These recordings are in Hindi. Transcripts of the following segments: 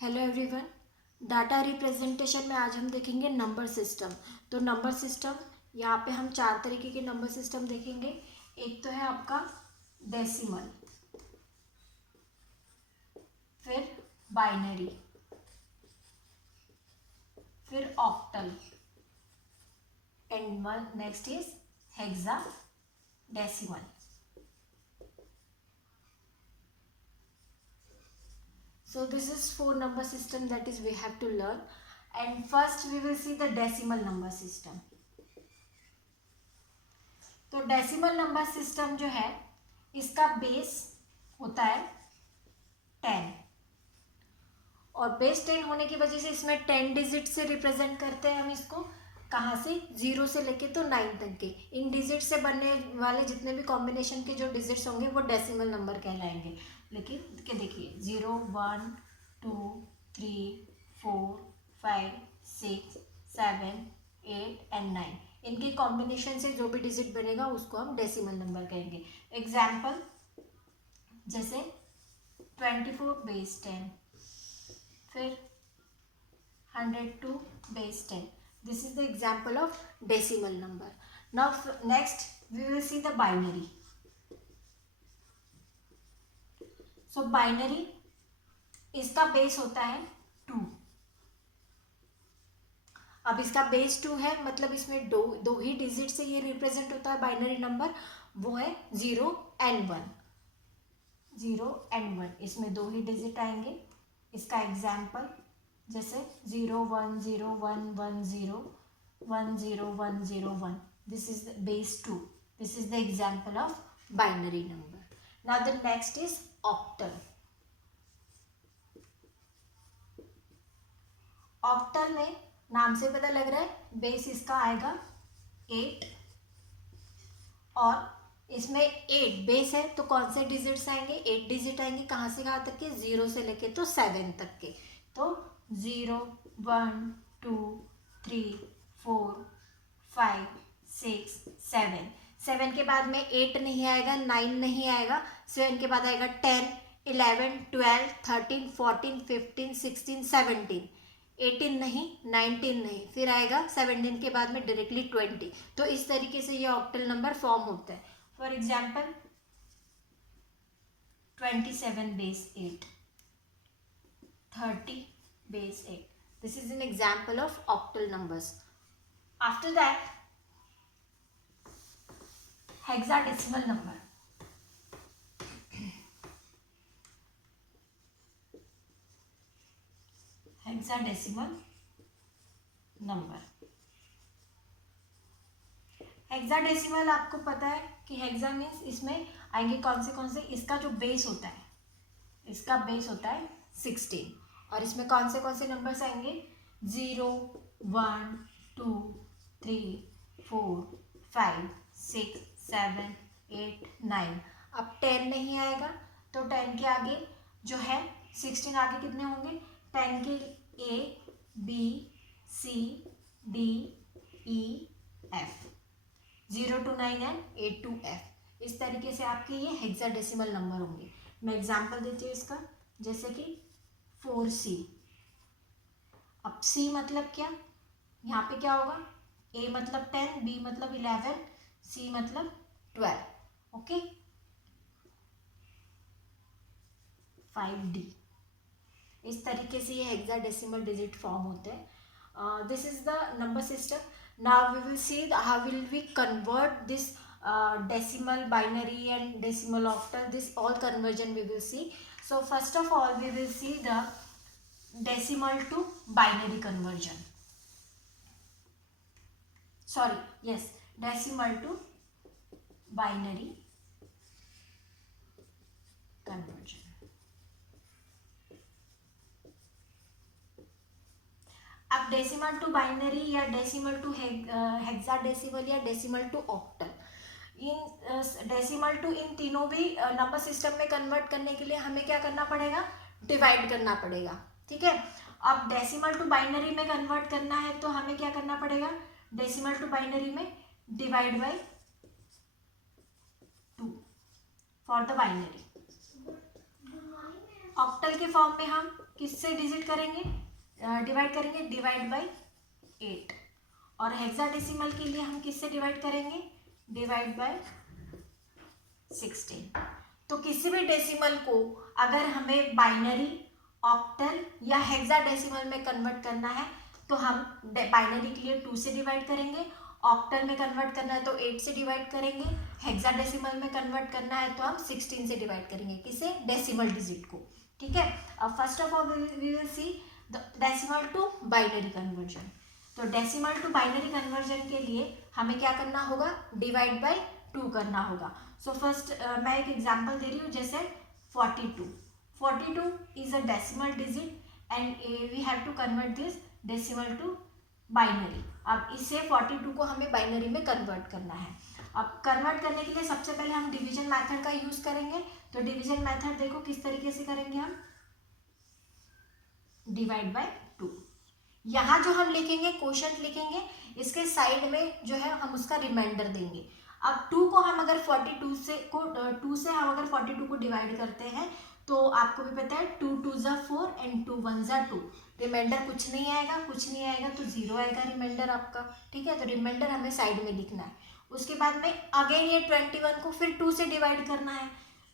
Hello everyone. डाटा रिप्रेजेंटेशन में आज हम देखेंगे नंबर सिस्टम। तो नंबर सिस्टम यहाँ पे हम चार तरीके के नंबर सिस्टम देखेंगे। एक तो है आपका डेसिमल, फिर बाइनरी, फिर octal and next is hexa decimal. So this is four number system that is we have to learn, and first we will see the decimal number system. तो डेसिमल नंबर सिस्टम जो है इसका बेस होता है 10, और बेस 10 होने की वजह से इसमें 10 डिजिट से रिप्रेजेंट करते हैं हम इसको। कहाँ से? 0 से लेके तो 9 तक के इन डिजिट से बनने वाले जितने भी कॉम्बिनेशन के जो डिजिट्स होंगे वो डेसिमल नंबर कहलाएंगे। लेकिन क्या देखिए 0 1 2 3 4 5 6 7 8 एंड 9 इनके कॉम्बिनेशन से जो भी डिजिट बनेगा उसको हम डेसिमल नंबर कहेंगे। एग्जाम्पल जैसे 24 बेस 10, फिर 102 base 10। This is the example of decimal number. Now next we will see the binary. So binary इसका बेस होता है 2। अब इसका बेस 2 है मतलब इसमें दो ही डिजिट से ये रिप्रेजेंट होता है बाइनरी नंबर, वो है 0 एंड 1। 0 एंड 1 इसमें दो ही डिजिट आएंगे। इसका एग्जाम्पल जैसे 0 1 0 1 1 0 1 0 1 0 1। This is base 2। This is the example of binary number. Now the next is octal. Octal में नाम से पता लग रहा है बेस इसका आएगा 8, और इसमें 8 बेस है तो कौन से डिजिट्स आएंगे? 8 डिजिट आएंगे। कहाँ से कहाँ तक के? 0 से लेके तो 7 तक के। तो 0 1 2 3 4 5 6 7। 7 के बाद में 8 नहीं आएगा, 9 नहीं आएगा। 7 के बाद आएगा 10 11 12 13 14 15 16 17। 18 नहीं, 19 नहीं, फिर आएगा 17 के बाद में डायरेक्टली 20। तो इस तरीके से ये ऑक्टल नंबर फॉर्म होता है। For example 27 base 8, 30 base 8. This is an example of octal numbers. After that, hexadecimal number. Hexadecimal number. Hexadecimal आपको पता है कि हेक्सा मीन्स इसमें आएंगे कौन से इसका जो बेस होता है, इसका बेस होता है 16, और इसमें कौन से नंबर्स आएंगे? 0 1 2 3 4 5 6 7 8 9। अब 10 नहीं आएगा तो 10 के आगे जो है 16 आगे कितने होंगे? 10 के A B C D E F, 0 to 9 and 8 to F। इस तरीके से आपके ये हेक्साडेसिमल नंबर होंगे। मैं एग्जांपल देती हूँ इसका, जैसे कि 4C। अब C मतलब क्या? यहाँ पे क्या होगा? A मतलब 10, B मतलब 11, C मतलब 12। ओके। 5D। इस तरीके से ये हेक्साडेसिमल डिजिट फॉर्म होते हैं। This is the number system. Now we will see how will we convert this decimal, binary and decimal octal. This all conversion we will see. So first of all we will see the decimal to binary conversion. Sorry, yes, decimal to binary conversion. अब डेसिमल टू बाइनरी या डेसिमल टू हेक्साडेसिमल या डेसिमल टू ऑक्टल, इन डेसिमल टू इन तीनों भी नंबर सिस्टम में कन्वर्ट करने के लिए हमें क्या करना पड़ेगा? डिवाइड करना पड़ेगा। ठीक है। अब डेसिमल टू बाइनरी में कन्वर्ट करना है तो हमें क्या करना पड़ेगा? डेसिमल टू बाइनरी में divide by 2 for the binary. Octal के फॉर्म में हम किससे डिजिट करेंगे, डिवाइड करेंगे, डिवाइड बाय 8। और हेक्साडेसिमल के लिए हम किससे डिवाइड करेंगे, डिवाइड बाय 16। तो किसी भी डेसिमल को अगर हमें बाइनरी, ऑक्टल या हेक्साडेसिमल में कन्वर्ट करना है तो हम बाइनरी के लिए 2 से डिवाइड करेंगे, ऑक्टल में कन्वर्ट करना है तो 8 से डिवाइड करेंगे, हेक्साडेसिमल में कन्वर्ट करना है तो हम 16 से डिवाइड करेंगे, किसे, डेसिमल डिजिट को। ठीक है, अब first of all we will see the decimal to binary conversion. तो डेसिमल टू बाइनरी कन्वर्जन के लिए हमें क्या करना होगा, डिवाइड बाय 2 करना होगा। सो फर्स्ट मैं एक एग्जांपल दे रही हूँ, जैसे 42 is a decimal digit and we have to convert this decimal to binary. अब इससे 42 को हमें बाइनरी में कन्वर्ट करना है। अब कन्वर्ट करने के लिए सबसे पहले हम डिवीजन मेथड का यूज करेंगे। तो डिवीजन मेथड देखो किस तरीके से करेंगे हम, डिवाइड बाय 2। यहाँ जो हम लिखेंगे क्वोशंट लिखेंगे, इसके साइड में जो है हम उसका रिमाइंडर देंगे। अब 2 को हम अगर 2 से हम अगर 42 को डिवाइड करते हैं तो आपको भी पता है 2 2 ज़ा 4 एंड 2 1 ज़ा 2, रिमाइंडर कुछ नहीं आएगा तो 0 आएगा रिमाइंडर आपका। ठीक है, तो रिमाइंडर हमें साइड में लिखना है। उसके बाद में अगेन ये 21 को फिर 2 से डिवाइड करना है,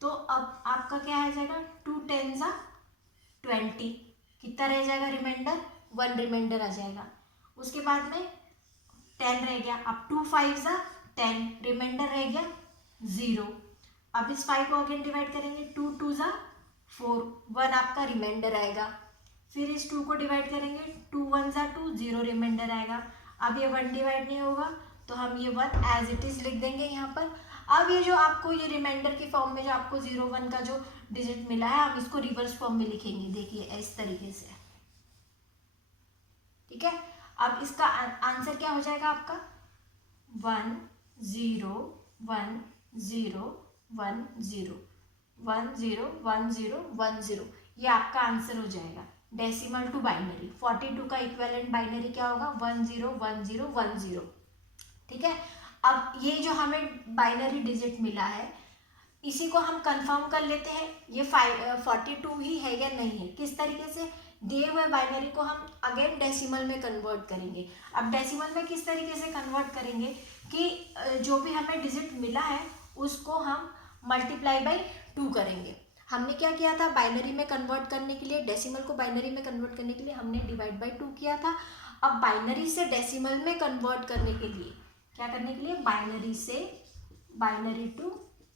तो अब आपका क्या आ जाएगा, 2 10 ज़ा 20, कितना रह जाएगा रिमाइंडर, 1 रिमाइंडर आ जाएगा। उसके बाद में 10 रह गया, अब 2 5 ज़ा 10, रिमाइंडर रह गया 0। अब इस 5 को अगेन डिवाइड करेंगे, 2 2 ज़ा 4, 1 आपका रिमाइंडर आएगा। फिर इस 2 को डिवाइड करेंगे, 2 1 ज़ा 2, 0 रिमाइंडर आएगा। अब ये 1 डिवाइड नहीं होगा तो हम ये 1 एज इट इज लिख देंगे यहाँ पर। अब ये जो आपको ये रिमाइंडर की फॉर्म में जो आपको 0 1 का जो डिजिट मिला है, हम इसको रिवर्स फॉर्म में लिखेंगे, देखिए इस तरीके से। ठीक है, अब इसका आंसर क्या हो जाएगा आपका, 1 0 1 0 1 0 1 0 1 0 1 0, ये आपका आंसर हो जाएगा डेसिमल टू बाइनरी। 42 का इक्विवेलेंट बाइनरी क्या होगा, 10 10 10। ठीक है, अब ये जो हमें बाइनरी डिजिट मिला है इसी को हम कंफर्म कर लेते हैं ये 42 ही है या नहीं है। किस तरीके से, दिए हुए बाइनरी को हम अगेन डेसिमल में कन्वर्ट करेंगे। अब डेसिमल में किस तरीके से कन्वर्ट करेंगे कि जो भी हमें डिजिट मिला है उसको हम मल्टीप्लाई बाई 2 करेंगे। हमने क्या किया था, बाइनरी में कन्वर्ट करने के लिए, डेसिमल को बाइनरी में कन्वर्ट करने के लिए हमने डिवाइड बाई 2 किया था। अब बाइनरी से डेसिमल में कन्वर्ट करने के लिए क्या करने के लिए, बाइनरी से बाइनरी टू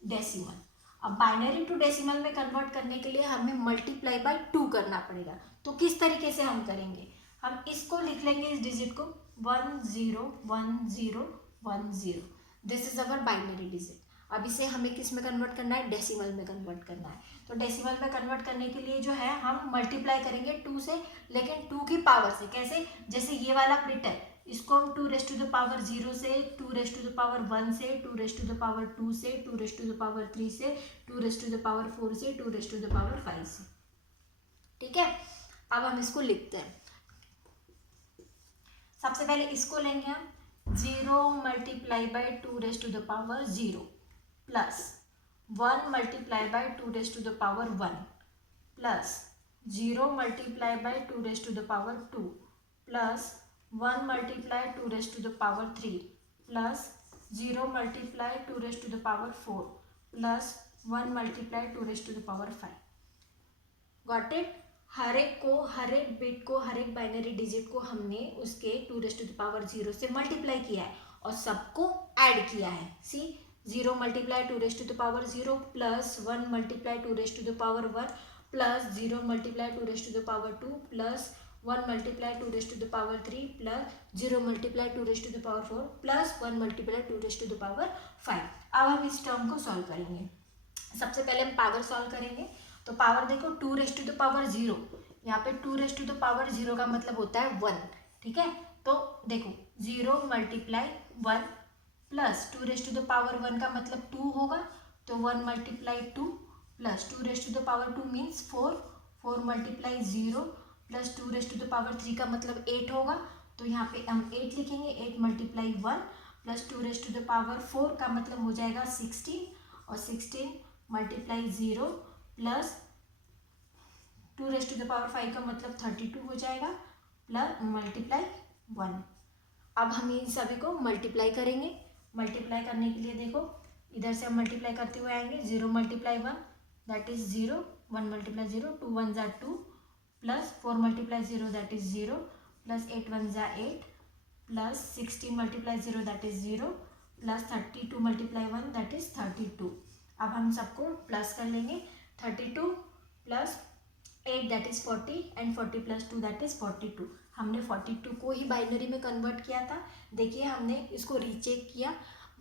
डेसिमल। अब बाइनरी टू डेसिमल में कन्वर्ट करने के लिए हमें मल्टीप्लाई बाय 2 करना पड़ेगा। तो किस तरीके से हम करेंगे, हम इसको लिख लेंगे, इस डिजिट को 1 0 1 0 1 0, this is our binary digit. अब इसे हमें किस में कन्वर्ट करना है, डेसिमल में कन्वर्ट करना है। तो डेसिमल में कन्वर्ट करने के लिए जो है हम मल्टीप्लाई करेंगे 2 से, लेकिन 2 की पावर से। कैसे, जैसे ये वाला बिट है इसको हम 2 रेज़ टू द पावर 0 से, 2 रेज़ टू द पावर 1 से, 2 रेज़ टू द पावर 2 से, 2 रेज़ टू द पावर 3 से, 2 रेज़ टू द पावर 4 से, 2 रेज़ टू द पावर 5 से। ठीक है, अब हम इसको लिखते हैं। सबसे पहले इसको लेंगे हम, 0 multiply by 2 raise to the power 0 plus 1 multiply by 2 raise to the power 1 plus 0 multiply by 2 raise to the power 2 plus 1 multiply 2 raise to the power 3 plus 0 multiply 2 raise to the power 4 plus 1 multiply 2 raise to the power 5। Got it. हर एक बिट को, हर एक बाइनरी डिजिट को हमने उसके 2 रेज़ टू द पावर 0 से मल्टीप्लाई किया है और सबको ऐड किया है। See, 0 multiply 2 raise to the power 0 plus 1 multiply 2 raise to the power 1 plus 0 multiply 2 raise to the power 2 plus 1 multiply 2 raise to the power 3 plus 0 multiply 2 raise to the power 4 plus 1 multiply 2 raise to the power 5। अब हम इस टर्म को सॉल्व करेंगे। सबसे पहले हम पावर सॉल्व करेंगे। तो पावर देखो 2 रेज़ टू द पावर 0, यहाँ पे 2 रेज़ टू द पावर 0 का मतलब होता है 1। ठीक है, तो देखो 0 multiply 1 plus 2 raise to the power 1 का मतलब 2 होगा, तो 1 multiply 2 plus 2 raise to the power 2 means 4, 4 multiply 0 plus 2 raise to the power 3 का मतलब 8 होगा, तो यहाँ पे हम 8 लिखेंगे। 8 multiply 1 plus 2 raise to the power 4 का मतलब हो जाएगा 16 और 16 multiply 0 plus 2 raise to the power 5 का मतलब 32 हो जाएगा प्लस मल्टीप्लाई 1। अब हम इन सभी को मल्टीप्लाई करेंगे। मल्टीप्लाई करने के लिए देखो इधर से हम मल्टीप्लाई करते हुए आएंगे। 0 मल्टीप्लाई 1 दैट इज 0, 1 मल्टीप्लाई 0, 2 1 ज़ा 2 plus 4 multiply 0 that is 0 plus 8 1 ज़ा 8 plus 16 multiply 0 that is 0 plus 32 multiply 1 that is 32। अब हम सबको प्लस कर लेंगे। 32 plus 8 that is 40 and 40 plus 2 that is 42। हमने 42 को ही बाइनरी में कन्वर्ट किया था। देखिए हमने इसको रीचेक किया।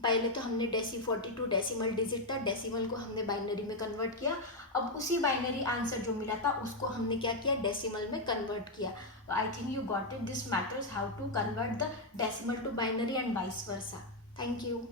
पहले तो हमने 42 डेसिमल डिजिट था, डेसिमल को हमने बाइनरी में कन्वर्ट किया। अब उसी बाइनरी आंसर जो मिला था उसको हमने क्या किया, डेसिमल में कन्वर्ट किया। I think you got it. This matters how to convert the decimal to binary and vice versa. Thank you.